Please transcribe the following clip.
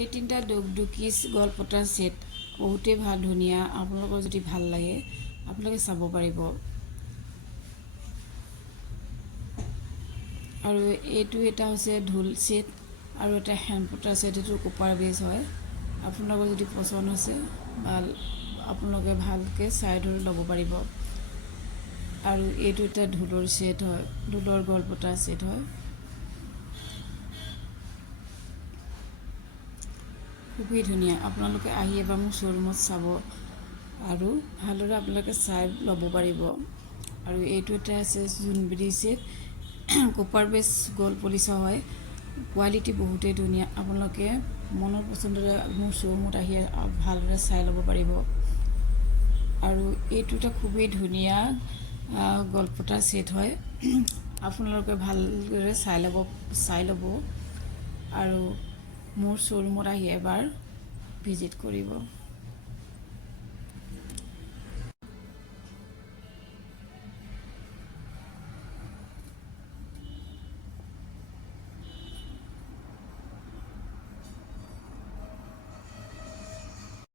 এই তিনিটা ডুগডুগিজ গলপতাৰ ছেট বহুতেই ভাল, ধুনীয়া। আপোনালোকৰ যদি ভাল লাগে আপোনালোকে চাব পাৰিব। আৰু এইটো এটা হৈছে ঢোল ছেট আৰু এটা হেণ্ডপতাৰ ছেট, এইটো কোপাৰ বেজ হয়। আপোনালোকৰ যদি পচন্দ হৈছে ভাল, আপোনালোকে ভালকৈ চাই ধৰি ল'ব পাৰিব। আৰু এইটো এটা ঢোলৰ ছেট হয়, ঢোলৰ গলপতাৰ ছেট হয়। খুবেই ধুনীয়া। আপোনালোকে আহি এবাৰ মোৰ শ্ব'ৰুমত চাব আৰু ভালদৰে আপোনালোকে চাই ল'ব পাৰিব। আৰু এইটো এটা আছে জোনবিৰি ছেট, কোপাৰ বেছ গ'ল্ড পলিচৰ হয়। কোৱালিটি বহুতেই ধুনীয়া। আপোনালোকে মনৰ পচন্দৰে মোৰ শ্ব'ৰুমত আহি ভালদৰে চাই ল'ব পাৰিব। আৰু এইটো এটা খুবেই ধুনীয়া গলপতাৰ ছেট হয়। আপোনালোকে ভালদৰে চাই ল'ব আৰু মোৰ শ্ব'ৰুমত আহি এবাৰ ভিজিট কৰিব।